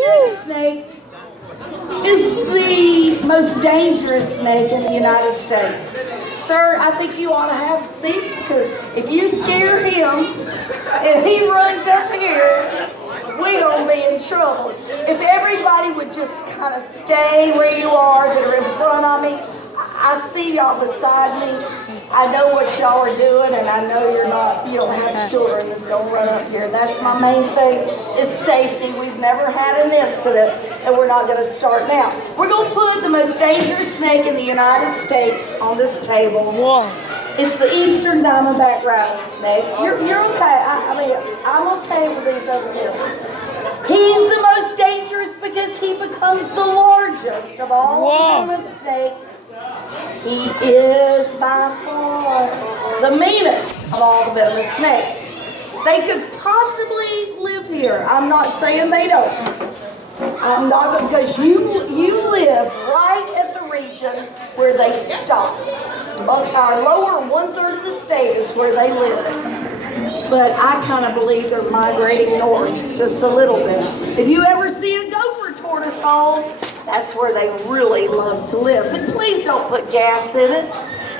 This snake is the most dangerous snake in the United States. Sir, I think you ought to have a seat because if you scare him and he runs up here, we're going to be in trouble. If everybody would just kind of stay where you are that are in front of me, I see y'all beside me. I know what y'all are doing, and I know you don't have children that's going to run up here. That's my main thing, is safety. We've never had an incident, and we're not going to start now. We're going to put the most dangerous snake in the United States on this table. Whoa. It's the Eastern Diamondback Rattlesnake. You're okay. I'm okay with these over here. He's the most dangerous because he becomes the largest of all the venomous snakes. He is by far the meanest of all the venomous snakes. They could possibly live here. I'm not saying they don't. I'm not, because you live right at the region where they stop. Our lower 1/3 of the state is where they live. But I kind of believe they're migrating north just a little bit. If you ever see a gopher tortoise hole, that's where they really love to live. But please don't put gas in it.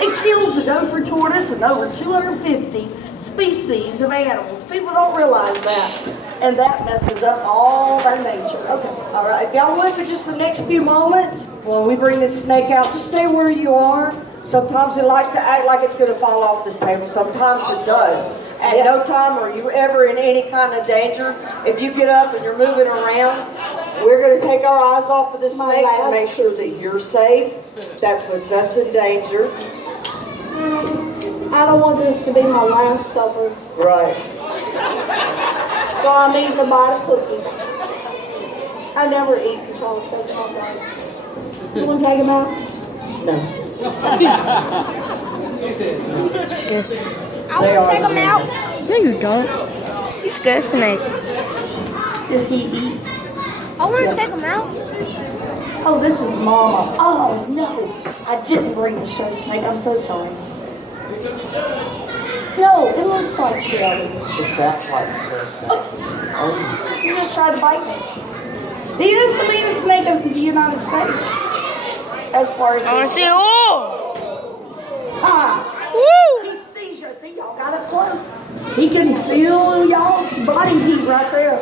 It kills the gopher tortoise and over 250 species of animals. People don't realize that. And that messes up all their nature. Okay, all right. If y'all would for just the next few moments, when we bring this snake out, just stay where you are. Sometimes it likes to act like it's going to fall off this table. Sometimes it does. At no time are you ever in any kind of danger. If you get up and you're moving around, we're going to take our eyes off of this snake to make sure that you're safe, that puts us in danger. I don't want this to be my last supper. Right. So I'm eating a bite of cookie. I never eat chocolate. That's not right. You want to take them out? No. I want to take them out. No, you don't. You scared snake. Did he eat? I want to take them out. Oh, this is Mama. Oh, no. I didn't bring the show snake. I'm so sorry. No, it looks like Shelly. It sounds like You just tried to bite me. He is the meanest snake of the United States. As far as I want to see. Oh! Woo! He sees you. See, y'all got up close. He can feel y'all's body heat right there.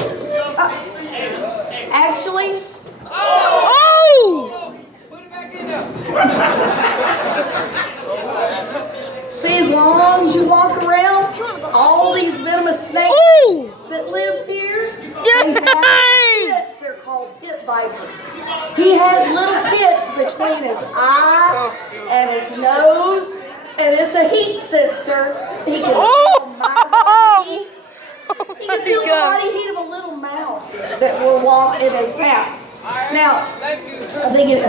Actually. Oh! Put it back in there. See, as long as you walk around, all these venomous snakes Ooh! that live here, Yay! they have pits. They're called pit vipers. He has little pits between his eye and his nose, and it's a heat sensor. He can feel my heat. He can feel the body heat of a little mouse that will walk in his path. Now, I think it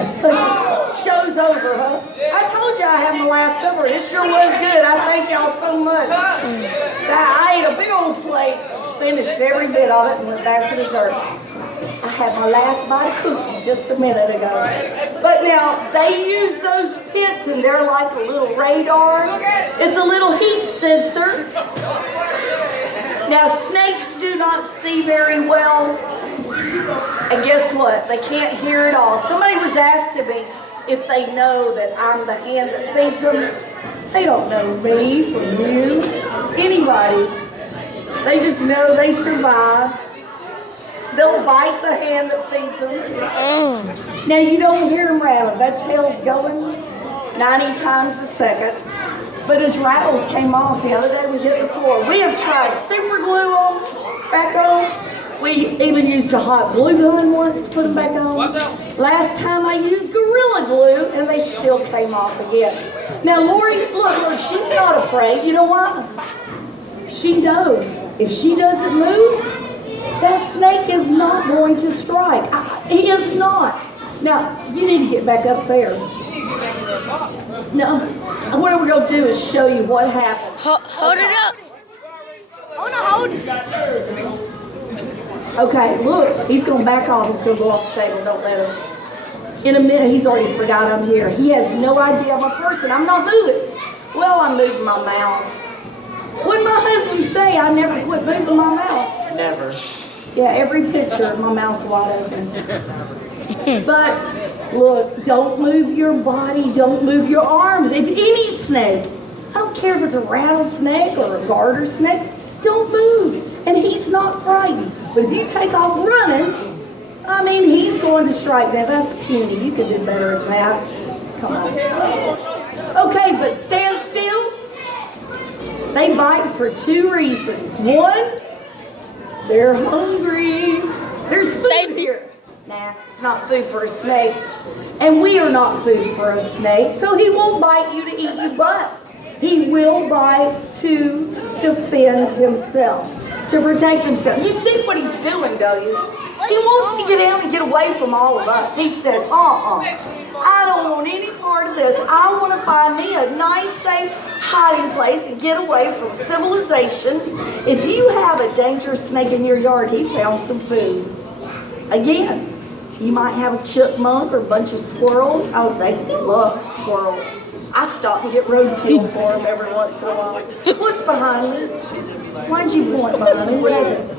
show's over, huh? I told you I had my last supper. It sure was good. I thank y'all so much. I ate a big old plate, finished every bit of it, and went back for dessert. I had my last bite of cookie just a minute ago. But now, they use those pits, and they're like a little radar. It's a little heat sensor. Now, snakes do not see very well. And guess what? They can't hear at all. Somebody was asking me if they know that I'm the hand that feeds them. They don't know me from you, anybody. They just know they survive. They'll bite the hand that feeds them. Now you don't hear them rattle. That tail's going 90 times a second. But his rattles came off the other day. We hit the floor. We have tried super glue on, back on. We even used a hot glue gun once to put them back on. Last time I used Gorilla Glue, and they still came off again. Now, Lori, look, she's not afraid. You know why? She knows if she doesn't move, that snake is not going to strike. He is not. Now, you need to get back up there. No, what we're going to do is show you what happened. Hold it up. I want to hold it. Okay, look, he's going to back off. He's going to go off the table. Don't let him. In a minute, he's already forgot I'm here. He has no idea I'm a person. I'm not moving. Well, I'm moving my mouth. What did my husband say? I never quit moving my mouth. Never. Yeah, every picture, my mouth's wide open. But look, don't move your body, don't move your arms. If any snake, I don't care if it's a rattlesnake or a garter snake, don't move. And he's not frightened. But if you take off running, I mean, he's going to strike. Now that's puny. You could do better than that. Come on. Okay, but stand still. They bite for two reasons. One, they're hungry. There's food Safety. here. Nah, it's not food for a snake. And we are not food for a snake. So he won't bite you to eat you, but he will bite to defend himself, to protect himself. You see what he's doing, don't you? He wants to get out and get away from all of us. He said, I don't want any part of this. I want to find me a nice, safe hiding place and get away from civilization. If you have a dangerous snake in your yard, he found some food. Again, you might have a chipmunk or a bunch of squirrels. Oh, they love squirrels. I stop and get roadkill for them every once in a while. What's behind me? Why'd you point behind me? What is it?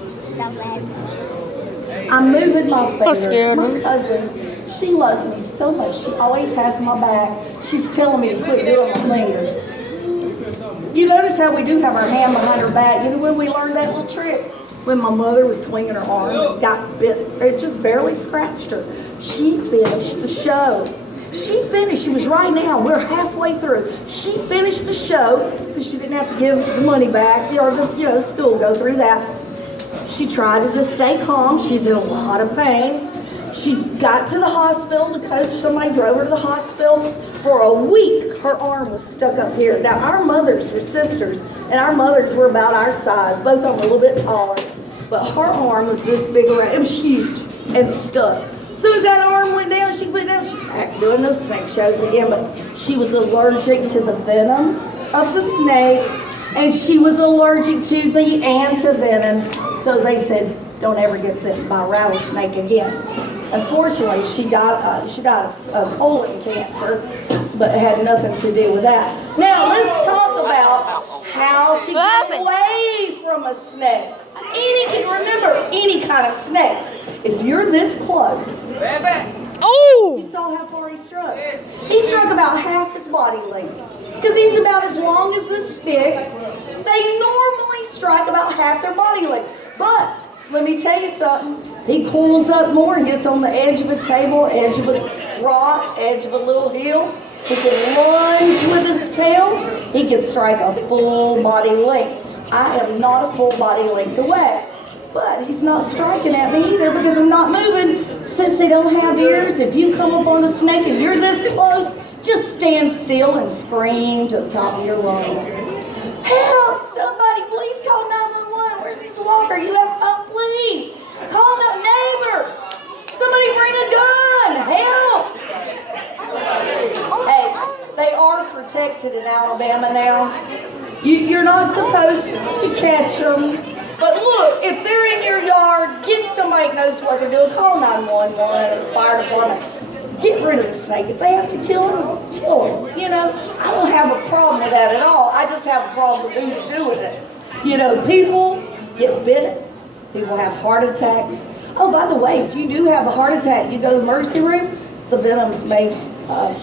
I'm moving my fingers. My cousin, she loves me so much. She always has my back. She's telling me to quit doing my fingers. You notice how we do have our hand behind her back. You know when we learned that little trick? When my mother was swinging her arm and got bit, it just barely scratched her. She finished the show. She finished. She was right now. We're halfway through. She finished the show, so she didn't have to give the money back or the school go through that. She tried to just stay calm. She's in a lot of pain. She got to the hospital. The coach, somebody drove her to the hospital. For a week, her arm was stuck up here. Now, our mothers were sisters, and our mothers were about our size, both of them a little bit taller. But her arm was this big around. It was huge and stuck. As soon as that arm went down, she put it down. She back doing those snake shows again. But she was allergic to the venom of the snake, and she was allergic to the antivenom. So they said, don't ever get bitten by a rattlesnake again. Unfortunately, she died of colon cancer, but it had nothing to do with that. Now, let's talk about how to get away from a snake. Remember, any kind of snake. If you're this close, Oh! you saw how far he struck. He struck about half his body length. Because he's about as long as the stick. They normally strike about half their body length. But, let me tell you something. He pulls up more and gets on the edge of a table, edge of a rock, edge of a little hill. He can lunge with his tail. He can strike a full body length. I am not a full body length away. But he's not striking at me either because I'm not moving. Since they don't have ears, if you come up on a snake and you're this close, just stand still and scream to the top of your lungs. Help! Somebody please call 911. Where's this walker? You have, please. Call the neighbor. Somebody bring a gun. Help! Hey, they are protected in Alabama now. You're not supposed to catch them. But look, if they're in your yard, get somebody that knows what they're doing. Call 911 or the fire department. Get rid of the snake. If they have to kill them, kill them. I don't have a problem with that at all. I just have a problem with who's doing it. People get bitten. People have heart attacks. Oh, by the way, if you do have a heart attack, you go to the emergency room, the venom's made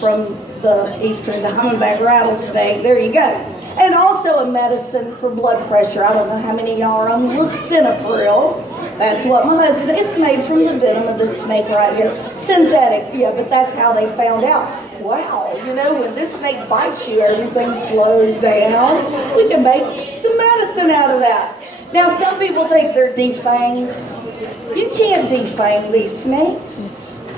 from the eastern, the humpback rattlesnake. There you go. And also a medicine for blood pressure. I don't know how many y'all are on lisinopril. That's what my husband, it's made from the venom of this snake right here. Synthetic, yeah, but that's how they found out. Wow, when this snake bites you, everything slows down. We can make some medicine out of that. Now, some people think they're defanged. You can't defang these snakes.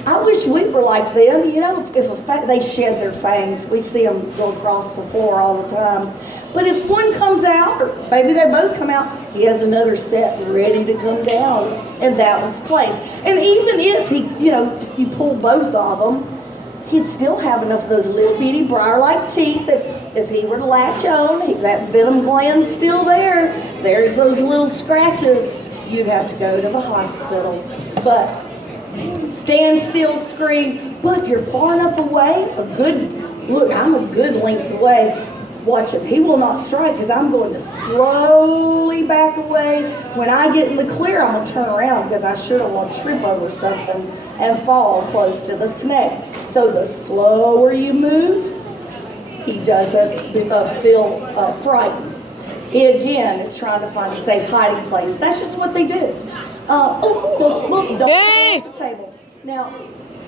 I wish we were like them. If they shed their fangs, we see them go across the floor all the time. But if one comes out, or maybe they both come out, he has another set ready to come down in that one's place. And even if you pull both of them, he'd still have enough of those little bitty briar-like teeth that if he were to latch on, that venom gland's still there. There's those little scratches. You'd have to go to the hospital. But stand still, scream. But if you're far enough away, I'm a good length away, Watch him. He will not strike because I'm going to slowly back away. When I get in the clear, I'm going to turn around because I sure don't want to trip over something and fall close to the snake. So the slower you move, he doesn't feel frightened. He again is trying to find a safe hiding place. That's just what they do. Look, don't fall off the table. Now,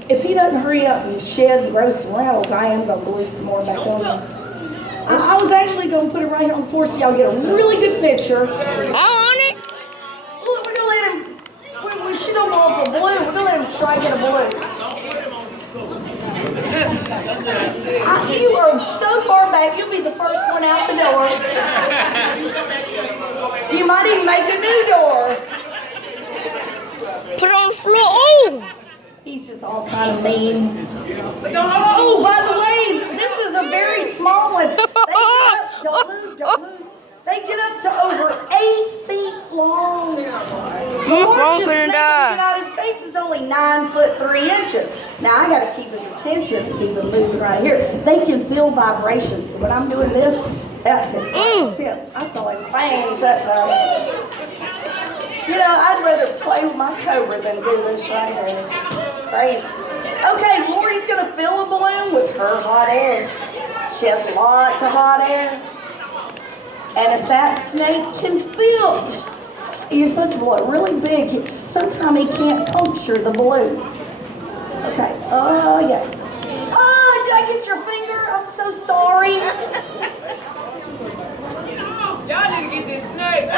if he doesn't hurry up and shed and grow some rattles, I am going to glue some more back on him. I was actually going to put it right here on the floor so y'all get a really good picture. I want it. Look, we're going to let him, we should have off a blue. We're going to let him strike at a blue. You are so far back, you'll be the first one out the door. You might even make a new door. Put it on the floor. Oh! He's just all kind of mean. Oh, by the way, this is a very small one. They get up, don't move. They get up to over 8 feet long. The largest snake in the United States is only 9'3". Now I gotta keep his attention and keep him moving right here. They can feel vibrations. So when I'm doing this, that's him. I saw his fangs that time. You know, I'd rather play with my cobra than do this right here. It's just crazy. Okay, Lori's gonna fill a balloon with her hot air. She has lots of hot air. And if that snake can feel, you're supposed to blow it really big. Sometimes he can't puncture the balloon. Okay, oh yeah. Oh, did I get your finger? I'm so sorry. Y'all need to get this snake.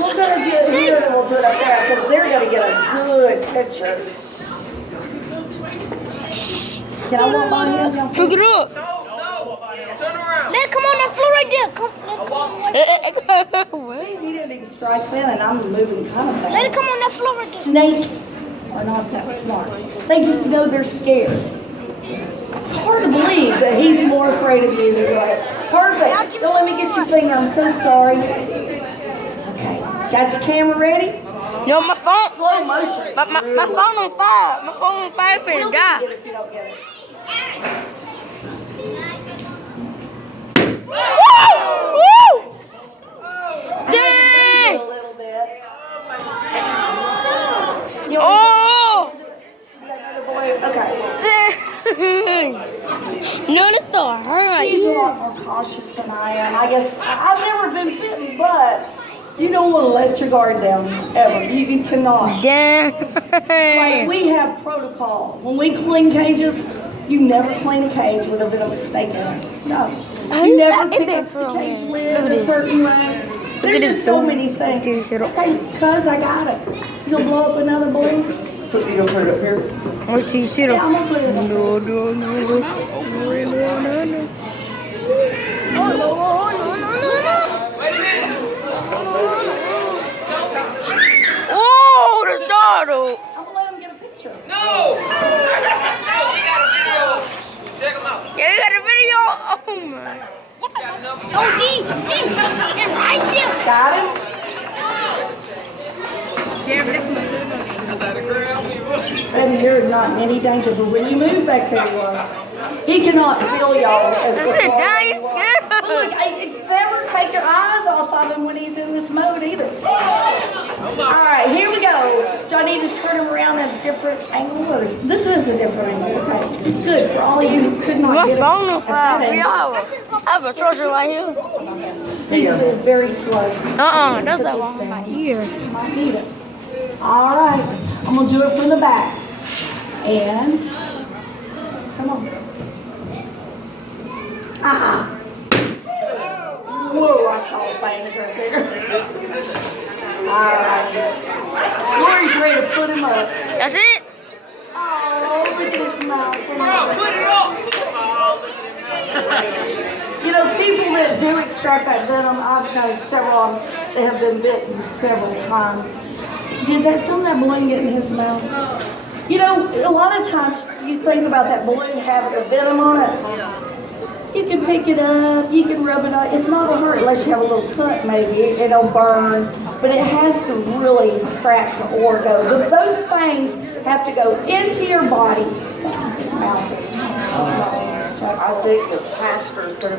We're gonna do it here and we'll do it up there because they're gonna get a good picture. Can I walk by him? Pick it up. No. Turn around. Let it come on that floor right there. Come. He didn't even strike then and I'm moving kind of fast. Let it come on that floor right there. Snakes are not that smart. They just know they're scared. It's hard to believe that he's more afraid of you than you are. Perfect. Don't let me get your finger. I'm so sorry. Okay. Got your camera ready? No, my phone. Slow motion. My phone on fire. My phone on fire for We'll him get die. it if you don't get it. Woo! Woo! A Dang! little bit. Oh! Okay. Dang! No, this still hurt. She's a lot more cautious than I am. I guess I've never been bitten, but you don't want to let your guard down ever. You cannot. Damn. Like we have protocol. When we clean cages, you never clean a cage with a venomous snake in it. No. You never pick up the cage lid a certain way. There's just so many things. Okay, cuz I got it. You gonna blow up another balloon? You gonna put it up here? What do you see? Yeah, I'm gonna put it up. No. Wait a minute. Oh, the startle. I'm gonna let him get a picture. No. We got a video. Check them out. Yeah, we got a video. Oh my. Oh, D, and right there. Got him? Baby, you're not in any danger, but when you move back there, you are. He cannot feel y'all. Is it dying scared? But look, never take your eyes off of him when he's in this mode either. All right, here we go. Do I need to turn him around at a different angle? Or this is a different angle. Okay, good. For all of you who could not My get it. phone on at fire. that We angle. have a treasure right here. He's moving very slow. That's that one in my ear. Might need it. All right, I'm gonna do it from the back. And come on. Whoa, I saw fangs right there. All right. Lori's ready to put him up. That's it? Oh, look at his mouth. Bro, put it up. You know, people that do extract that venom, I've known several of them that have been bitten several times. Did some of that balloon get in his mouth? You know, a lot of times you think about that balloon having a venom on it. You can pick it up, you can rub it on. It's not gonna hurt unless you have a little cut maybe. It'll burn, but it has to really scratch or go. Those fangs have to go into your body. His mouth. I think the pastor's gonna